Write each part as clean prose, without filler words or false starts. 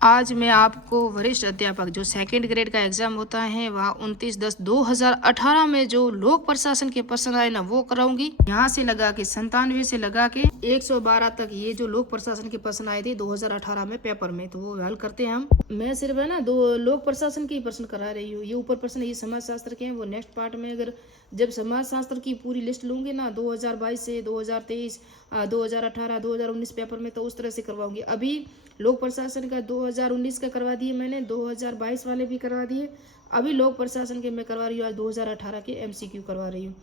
आज मैं आपको वरिष्ठ अध्यापक जो सेकंड ग्रेड का एग्जाम होता है वह 29/10/2018 में जो लोक प्रशासन के प्रश्न आए ना वो कराऊंगी। यहाँ से लगा के 97 से लगा के 112 तक ये जो लोक प्रशासन के प्रश्न आए थे 2018 में पेपर में, तो वो हल करते हैं हम। मैं सिर्फ है ना दो लोक प्रशासन के ही प्रश्न करा रही हूँ। ये ऊपर प्रश्न ये समाज शास्त्र के हैं, वो नेक्स्ट पार्ट में अगर जब समाज शास्त्र की पूरी लिस्ट लूंगी ना 2022 से 2023 2018 2019 पेपर में, तो उस तरह से करवाऊंगी। अभी लोक प्रशासन का 2019 का करवा दिए मैंने, 2022 वाले भी करवा दिए। अभी लोक प्रशासन के मैं करवा रही हूँ, आज 2018 के MCQ करवा रही हूँ।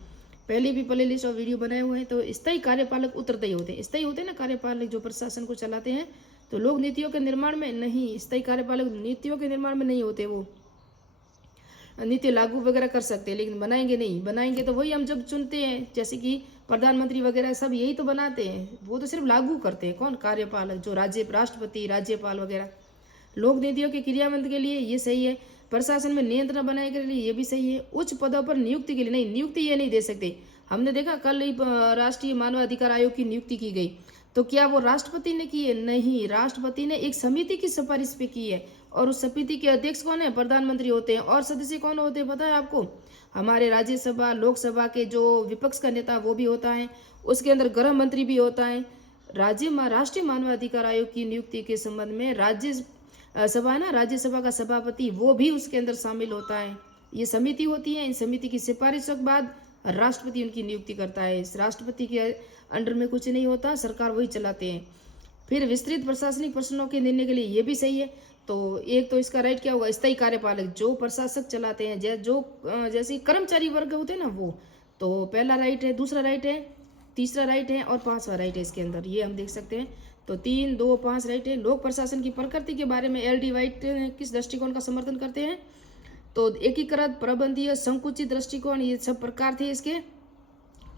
पहले भी प्ले लिस्ट और वीडियो बनाए हुए हैं। तो स्थायी कार्यपालक उत्तरदायी होते हैं, स्थायी होते हैं ना कार्यपालक जो प्रशासन को चलाते हैं। तो लोग नीतियों के निर्माण में नहीं, स्थायी कार्यपालक नीतियों के निर्माण में नहीं होते। वो नीति लागू वगैरह कर सकते हैं लेकिन बनाएंगे नहीं। बनाएंगे तो वही हम जब चुनते हैं, जैसे कि प्रधानमंत्री वगैरह सब यही तो बनाते हैं, वो तो सिर्फ लागू करते हैं। कौन? कार्यपालक, जो राष्ट्रपति राज्यपाल वगैरह। लोक नीतियों के क्रियान्वयन के लिए ये सही है। प्रशासन में नियंत्रण बनाने के लिए ये भी सही है। उच्च पदों पर नियुक्ति के लिए नहीं, नियुक्ति ये नहीं दे सकते। हमने देखा कल राष्ट्रीय मानव अधिकार आयोग की नियुक्ति की गई, तो क्या वो राष्ट्रपति ने की है? नहीं, राष्ट्रपति ने एक समिति की सिफारिश पे की है, और उस समिति के अध्यक्ष कौन है? प्रधानमंत्री होते हैं। और सदस्य कौन होते हैं पता है आपको? हमारे राज्यसभा लोकसभा के जो विपक्ष का नेता वो भी होता है, उसके अंदर गृह मंत्री भी होता है। राष्ट्रीय मानव अधिकार आयोग की नियुक्ति के संबंध में राज्यसभा है ना, राज्यसभा का सभापति वो भी उसके अंदर शामिल होता है। ये समिति होती है, इन समिति की सिफारिश के बाद राष्ट्रपति उनकी नियुक्ति करता है। इस राष्ट्रपति के अंडर में कुछ नहीं होता, सरकार वही चलाते हैं। फिर विस्तृत प्रशासनिक प्रश्नों के निर्णय के लिए ये भी सही है। तो एक तो इसका राइट क्या होगा? स्थायी कार्यपालक जो प्रशासक चलाते हैं, जैसे कर्मचारी वर्ग होते हैं ना वो। तो पहला राइट है, दूसरा राइट है, तीसरा राइट है और पांचवा राइट है इसके अंदर, ये हम देख सकते हैं। तो 3, 2, 5 राइट है। लोक प्रशासन की प्रकृति के बारे में LD वाइट किस दृष्टिकोण का समर्थन करते हैं? तो एकीकृत, प्रबंधीय, संकुचित दृष्टिकोण, ये सब प्रकार थे इसके।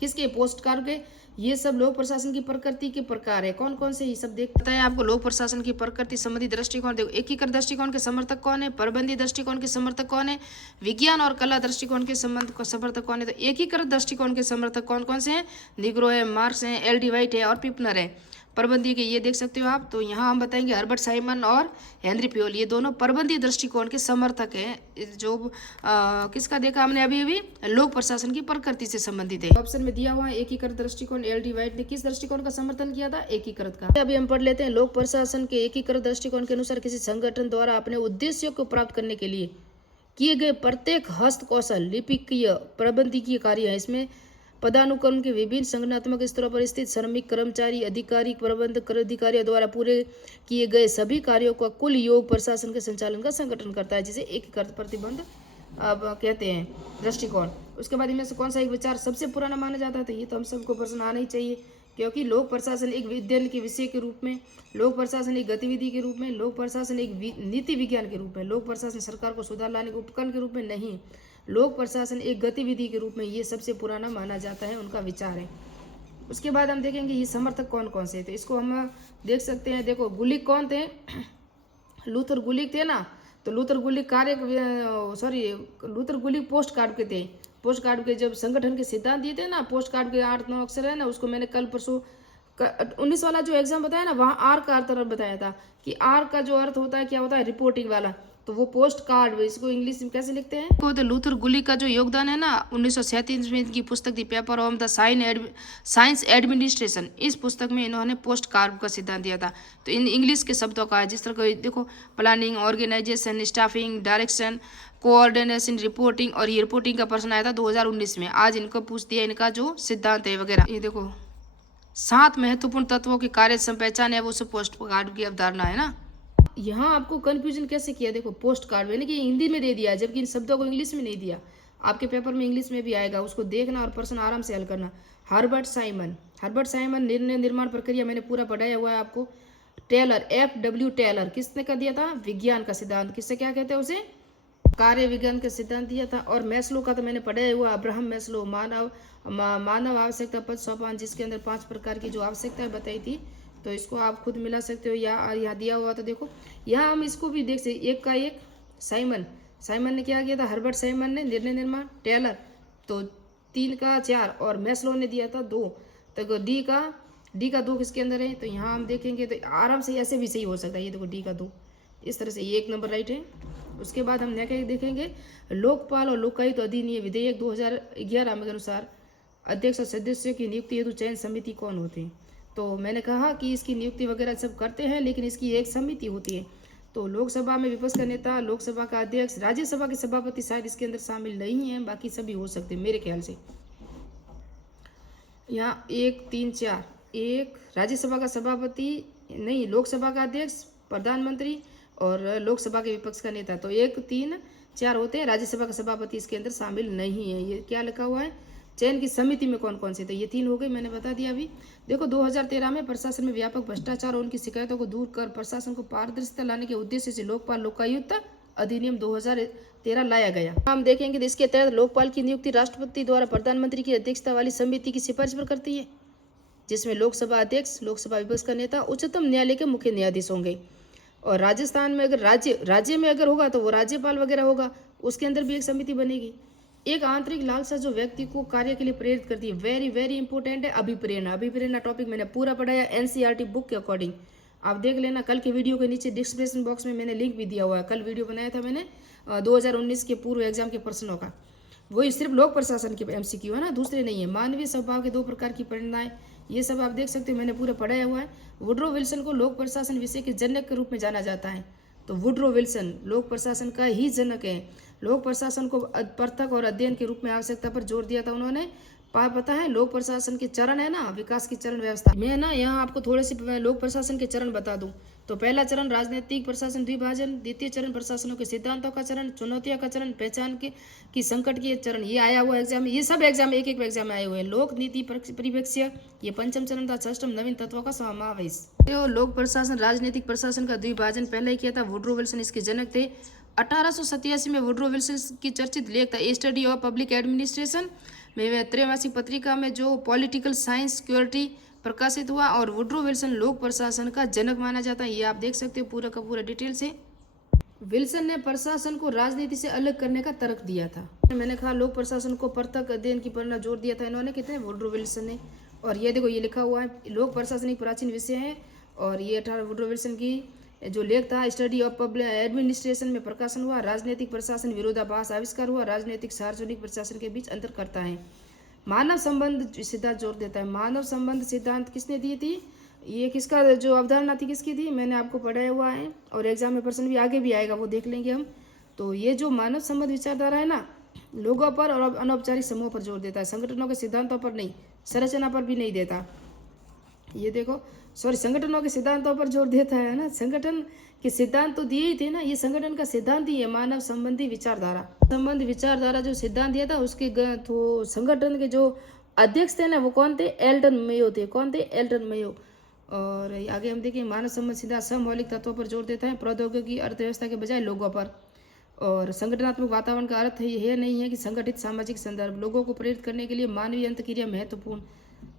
किसके? पोस्ट कार्ड के। ये सब लोक प्रशासन की प्रकृति के प्रकार है। कौन कौन से ये सब देखता है आपको? लोक प्रशासन की प्रकृति संबंधी दृष्टिकोण देखो। एकीकृत दृष्टिकोण के समर्थक कौन है? प्रबंधीय दृष्टिकोण के समर्थक कौन है? विज्ञान और कला दृष्टिकोण के समर्थक कौन है? तो एकीकृत दृष्टिकोण के समर्थक कौन कौन से हैं? निग्रो है, मार्क्स है, LD वाइट है और पिपनर है। प्रबंधीय के ये देख सकते हो आप। तो यहाँ हम बताएंगे हर्बर्ट साइमन और हेनरी पियोल, ये दोनों प्रबंधीय दृष्टिकोण के समर्थक हैं। जो किसका देखा हमने अभी अभी? लोक प्रशासन की प्रकृति से संबंधित है। ऑप्शन में दिया हुआ है एकीकृत दृष्टिकोण। LD वाइट ने किस दृष्टिकोण का समर्थन किया था? एकीकृत का। अभी हम पढ़ लेते हैं। लोक प्रशासन के एकीकृत दृष्टिकोण के अनुसार किसी संगठन द्वारा अपने उद्देश्यों को प्राप्त करने के लिए किए गए प्रत्येक हस्त कौशल, लिपिकीय, प्रबंधकीय कार्य है। इसमें पदानुक्रम के विभिन्न संगठनात्मक स्तरों पर स्थित श्रमिक, कर्मचारी, अधिकारी, प्रबंधक अधिकारियों द्वारा पूरे किए गए सभी कार्यों का कुल योग प्रशासन के संचालन का संगठन करता है, जिसे एकीकृत प्रतिबंध अब कहते हैं दृष्टिकोण। उसके बाद इनमें से कौन सा एक विचार सबसे पुराना माना जाता है? तो ये तो हम सबको प्रश्न आना ही चाहिए, क्योंकि लोक प्रशासन एक विज्ञान के विषय के रूप में, लोक प्रशासन एक गतिविधि के रूप में, लोक प्रशासन एक नीति विज्ञान के रूप में, लोक प्रशासन सरकार को सुधार लाने के उपकरण के रूप में नहीं, लोक प्रशासन एक गतिविधि के रूप में, ये सबसे पुराना माना जाता है, उनका विचार है। उसके बाद हम देखेंगे ये समर्थक कौन कौन से थे, इसको हम देख सकते हैं। देखो गुलिक कौन थे? लूथर गुलिक थे ना। तो लूथर गुलिक लूथर गुलिक पोस्ट कार्ड के थे। पोस्ट कार्ड के जब संगठन के सिद्धांत दिए थे ना, पोस्ट कार्ड के 8-9 अक्षर है ना, उसको मैंने कल परसों 19 वाला जो एग्जाम बताया ना, वहाँ आर का अर्थ बताया था कि आर का जो अर्थ होता है क्या होता है? रिपोर्टिंग वाला। तो वो पोस्ट कार्ड, इसको इंग्लिश में कैसे लिखते हैं? तो लूथर गुलिक का जो योगदान है ना, 1937 में इनकी पुस्तक थी paper of the science administration. इस पुस्तक में इन्होंने पोस्ट कार्ड का सिद्धांत दिया था। तो इन इंग्लिश के शब्दों का जिस तरह का देखो, planning, organisation, staffing, direction, coordination, reporting, और ये रिपोर्टिंग का प्रश्न आया था 2019 में। आज इनको पूछ दिया इनका जो सिद्धांत है वगैरह। ये देखो 7 महत्वपूर्ण तत्वों की कार्य पहचान है, वो सब पोस्ट कार्ड की अवधारणा है ना। यहाँ आपको कंफ्यूजन कैसे किया? देखो पोस्ट कार्ड यानी कि हिंदी में दे दिया, जबकि इन शब्दों को इंग्लिश में नहीं दिया। आपके पेपर में इंग्लिश में भी आएगा, उसको देखना और प्रश्न आराम से हल करना। हर्बर्ट साइमन निर्णय निर्माण प्रक्रिया मैंने पूरा पढ़ाया हुआ है आपको। टेलर, FW टेलर, किसने का दिया था? विज्ञान का सिद्धांत। किससे क्या कहते हैं उसे? कार्य विज्ञान का सिद्धांत दिया था। और मैस्लो का तो मैंने पढ़ाया हुआ, अब्राहम मैस्लो, मानव आवश्यकता पद सोपान, जिसके अंदर 5 प्रकार की जो आवश्यकताएं बताई थी। तो इसको आप खुद मिला सकते हो, या यहाँ दिया हुआ। तो देखो यहाँ हम इसको भी देख सकते, एक का एक साइमन ने क्या किया था? हर्बर्ट साइमन ने निर्णय निर्माण। टेलर तो 3 का 4, और मैस्लो ने दिया था 2। तो डी का 2 किसके अंदर है? तो यहाँ हम देखेंगे तो आराम से ऐसे भी सही हो सकता है। ये देखो डी का 2, इस तरह से ये 1 नंबर राइट है। उसके बाद हम क्या देखेंगे, लोकपाल और लोकायुक्त अधिनियम विधेयक 2011 के अनुसार अध्यक्ष और सदस्यों की नियुक्ति हेतु चयन समिति कौन होती है। तो मैंने कहा कि इसकी नियुक्ति वगैरह सब करते हैं, लेकिन इसकी एक समिति होती है। तो लोकसभा में विपक्ष का नेता, लोकसभा का अध्यक्ष, राज्यसभा के सभापति शायद इसके अंदर शामिल नहीं है, बाकी सभी हो सकते हैं मेरे ख्याल से। यहाँ 1 3 4, एक राज्यसभा का सभापति नहीं, लोकसभा का अध्यक्ष, प्रधानमंत्री और लोकसभा के विपक्ष का नेता, तो 1 3 4 होते हैं। राज्यसभा का सभापति इसके अंदर शामिल नहीं है। ये क्या लिखा हुआ है, चयन की समिति में कौन कौन से, तो ये 3 हो गए, मैंने बता दिया अभी। देखो 2013 में प्रशासन में व्यापक भ्रष्टाचार और उनकी शिकायतों को दूर कर प्रशासन को पारदर्शिता लाने के उद्देश्य से लोकपाल लोकायुक्त अधिनियम 2013 लाया गया। हम देखेंगे तो इसके तहत लोकपाल की नियुक्ति राष्ट्रपति द्वारा प्रधानमंत्री की अध्यक्षता वाली समिति की सिफारिश पर करती है, जिसमें लोकसभा अध्यक्ष, लोकसभा विपक्ष का नेता, उच्चतम न्यायालय के मुख्य न्यायाधीश होंगे। और राजस्थान में अगर राज्य में अगर होगा तो वो राज्यपाल वगैरह होगा, उसके अंदर भी एक समिति बनेगी। एक आंतरिक लालसा जो व्यक्ति को कार्य के लिए प्रेरित करती है, वेरी वेरी इंपॉर्टेंट है, अभिप्रेरणा। अभिप्रेरणा टॉपिक मैंने पूरा पढ़ाया एनसीईआरटी बुक के अकॉर्डिंग, आप देख लेना। कल के वीडियो के नीचे डिस्क्रिप्शन बॉक्स में मैंने लिंक भी दिया हुआ है। कल वीडियो बनाया था मैंने 2019 के पूर्व एग्जाम के प्रश्नों का, वही सिर्फ लोक प्रशासन के एमसीक्यू है ना, दूसरे नहीं है। मानवीय स्वभाव के 2 प्रकार की प्रेरणाएं, ये सब आप देख सकते हो, मैंने पूरा पढ़ाया हुआ है। वुड्रो विल्सन को लोक प्रशासन विषय के जनक के रूप में जाना जाता है। तो वुड्रो विल्सन लोक प्रशासन का ही जनक है। लोक प्रशासन को पृथक और अध्ययन के रूप में आवश्यकता पर जोर दिया था उन्होंने। पता है लोक प्रशासन के चरण है ना, विकास की चरण व्यवस्था। मैं ना यहाँ आपको थोड़े से लोक प्रशासन के चरण बता दूं। तो पहला चरण राजनीतिक प्रशासन द्विभाजन, द्वितीय चरण प्रशासनों के सिद्धांतों का चरण, चुनौतियों का चरण, पहचान की संकट की चरण। ये आया हुआ एग्जाम में, ये सब एग्जाम एक एग्जाम में आए हुए हैं। लोक नीति परिप्रेक्ष्य, ये पंचम चरण था। षष्ठम नवीन तत्वों का समावेश। तो लोक प्रशासन राजनीतिक प्रशासन का द्विभाजन पहले ही किया था, वुड्रो विल्सन इसके जनक थे। 1887 में वुड्रो विल्सन की चर्चित लेख था ए स्टडी ऑफ पब्लिक एडमिनिस्ट्रेशन में त्रैमासिक पत्रिका में जो पॉलिटिकल साइंस सिक्योरिटी प्रकाशित हुआ, और वुड्रो विल्सन लोक प्रशासन का जनक माना जाता है। ये आप देख सकते हो पूरा का पूरा डिटेल से। विल्सन ने प्रशासन को राजनीति से अलग करने का तर्क दिया था। मैंने कहा लोक प्रशासन को पृथक अध्ययन की पर जोर दिया था इन्होंने, कितने, वुड्रो विल्सन ने। और ये देखो ये लिखा हुआ है, लोक प्रशासन एक प्राचीन विषय है। और ये 18 वुड्रो विल्सन की जो लेख था स्टडी ऑफ पब्लिक एडमिनिस्ट्रेशन में प्रकाशन हुआ। राजनीतिक प्रशासन विरोधाभास आविष्कार हुआ, राजनीतिक सार्वजनिक प्रशासन के बीच अंतर करता है। मानव संबंध सिद्धांत जोर देता है। मानव संबंध सिद्धांत किसने दी थी, ये किसका जो अवधारणा थी किसकी थी, मैंने आपको पढ़ाया हुआ है, और एग्जाम में प्रश्न भी आगे भी आएगा, वो देख लेंगे हम। तो ये जो मानव संबंध विचारधारा है ना, लोगों पर और अनौपचारिक समूह पर जोर देता है, संगठनों के सिद्धांतों पर नहीं, संरचना पर भी नहीं देता। ये देखो संगठनों के सिद्धांतों पर जोर देता है ना, संगठन के सिद्धांत तो दिए ही थे ना, ये संगठन का सिद्धांत ही है मानव संबंधी विचारधारा। संबंध विचारधारा जो सिद्धांत दिया था उसके तो संगठन के जो अध्यक्ष थे ना वो कौन थे, एल्टन मेयो थे। कौन थे, एल्टन मेयो। और आगे हम देखें मानव संबंध सिद्धांत सममौलिक तत्वों पर जोर देता है, प्रौद्योगिकी अर्थव्यवस्था के बजाय लोगों पर। और संगठनात्मक वातावरण का अर्थ यह नहीं है कि संगठित सामाजिक संदर्भ, लोगों को प्रेरित करने के लिए मानवीय अंतक्रिया महत्वपूर्ण।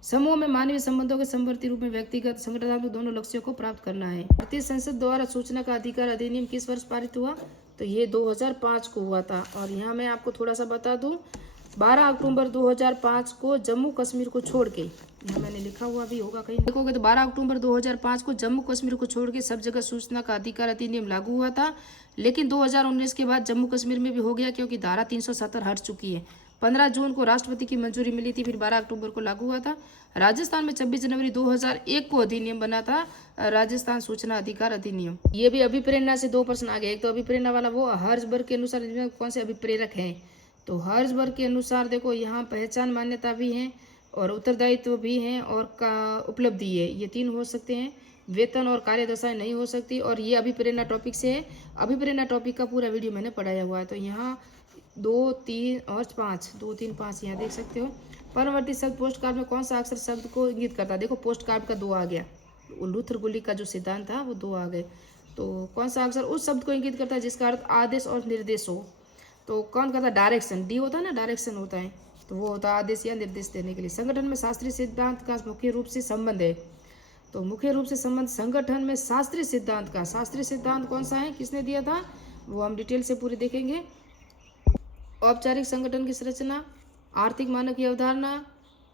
समूह में मानवीय संबंधों के समवर्ती रूप में व्यक्तिगत संगठनात्मक दोनों लक्ष्यों को प्राप्त करना है। भारतीय संसद द्वारा सूचना का अधिकार अधिनियम किस वर्ष पारित हुआ, तो ये 2005 को हुआ था। और यहाँ मैं आपको थोड़ा सा बता दूं, 12 अक्टूबर 2005 को जम्मू कश्मीर को छोड़ के, यहाँ मैंने लिखा हुआ भी होगा कहीं देखोगे तो 12 अक्टूबर 2005 को जम्मू कश्मीर को छोड़ के सब जगह सूचना का अधिकार अधिनियम लागू हुआ था। लेकिन 2019 के बाद जम्मू कश्मीर में भी हो गया, क्योंकि धारा 370 हट चुकी है। 15 जून को राष्ट्रपति की मंजूरी मिली थी, फिर 12 अक्टूबर को लागू हुआ था। राजस्थान में 26 जनवरी 2001 को अधिनियम बना था, राजस्थान सूचना अधिकार अधिनियम। ये भी अभिप्रेरणा से 2 प्रश्न आ गए। एक तो अभिप्रेरणा वाला वो हर्जबर्ग के अनुसार कौन से अभिप्रेरक हैं, तो हर्जबर्ग के अनुसार देखो यहाँ पहचान मान्यता भी है और उत्तरदायित्व भी हैं और का उपलब्धि है, ये 3 हो सकते हैं। वेतन और कार्यदशाएं नहीं हो सकती। और ये अभिप्रेरणा टॉपिक से है। अभिप्रेरणा टॉपिक का पूरा वीडियो मैंने पढ़ाया हुआ है। तो यहाँ 2, 3 और 5, 2, 3, 5 यहाँ देख सकते हो। परवर्ती शब्द पोस्ट कार्ड में कौन सा अक्षर शब्द को इंगित करता है, देखो पोस्ट कार्ड का 2 आ गया, लूथर गुलिक का जो सिद्धांत था वो 2 आ गए। तो कौन सा अक्षर उस शब्द को इंगित करता है जिसका अर्थ आदेश और निर्देश हो, तो कौन करता है, डायरेक्शन, डी होता है ना, डायरेक्शन होता है, तो वो होता है आदेश या निर्देश देने के लिए। संगठन में शास्त्रीय सिद्धांत का मुख्य रूप से संबंध है, तो मुख्य रूप से संबंध संगठन में शास्त्रीय सिद्धांत का, शास्त्रीय सिद्धांत कौन सा है, किसने दिया था, वो हम डिटेल से पूरे देखेंगे। औपचारिक संगठन की संरचना, आर्थिक मानक की अवधारणा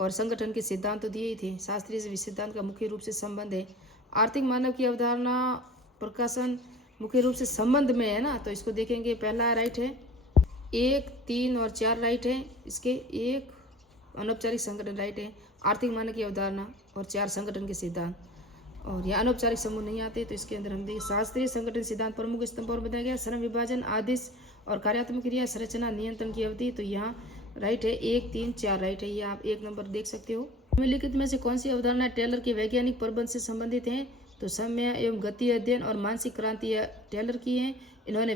और संगठन के सिद्धांत तो दिए ही थे। शास्त्रीय सिद्धांत का मुख्य रूप से संबंध है आर्थिक मानव की अवधारणा, प्रकाशन, मुख्य रूप से संबंध में है ना, तो इसको देखेंगे। पहला राइट है 1, 3 और 4 राइट है इसके। 1 अनौपचारिक संगठन राइट है, आर्थिक मानक की अवधारणा और 4 संगठन के सिद्धांत। और यहाँ अनौपचारिक समूह नहीं आते, तो इसके अंदर हम देखिए शास्त्रीय संगठन सिद्धांत प्रमुख स्तंभ और बताया गया, श्रम विभाजन, आदेश और कार्यात्मक क्रिया, संरचना, नियंत्रण की अवधि। तो यहाँ राइट है 1, 3, 4 राइट है, ये आप 1 नंबर देख सकते हो। निम्नलिखित में से कौन सी अवधारणा टेलर के वैज्ञानिक प्रबंध से संबंधित है? तो समय एवं गति अध्ययन और मानसिक क्रांति टेलर की है। इन्होंने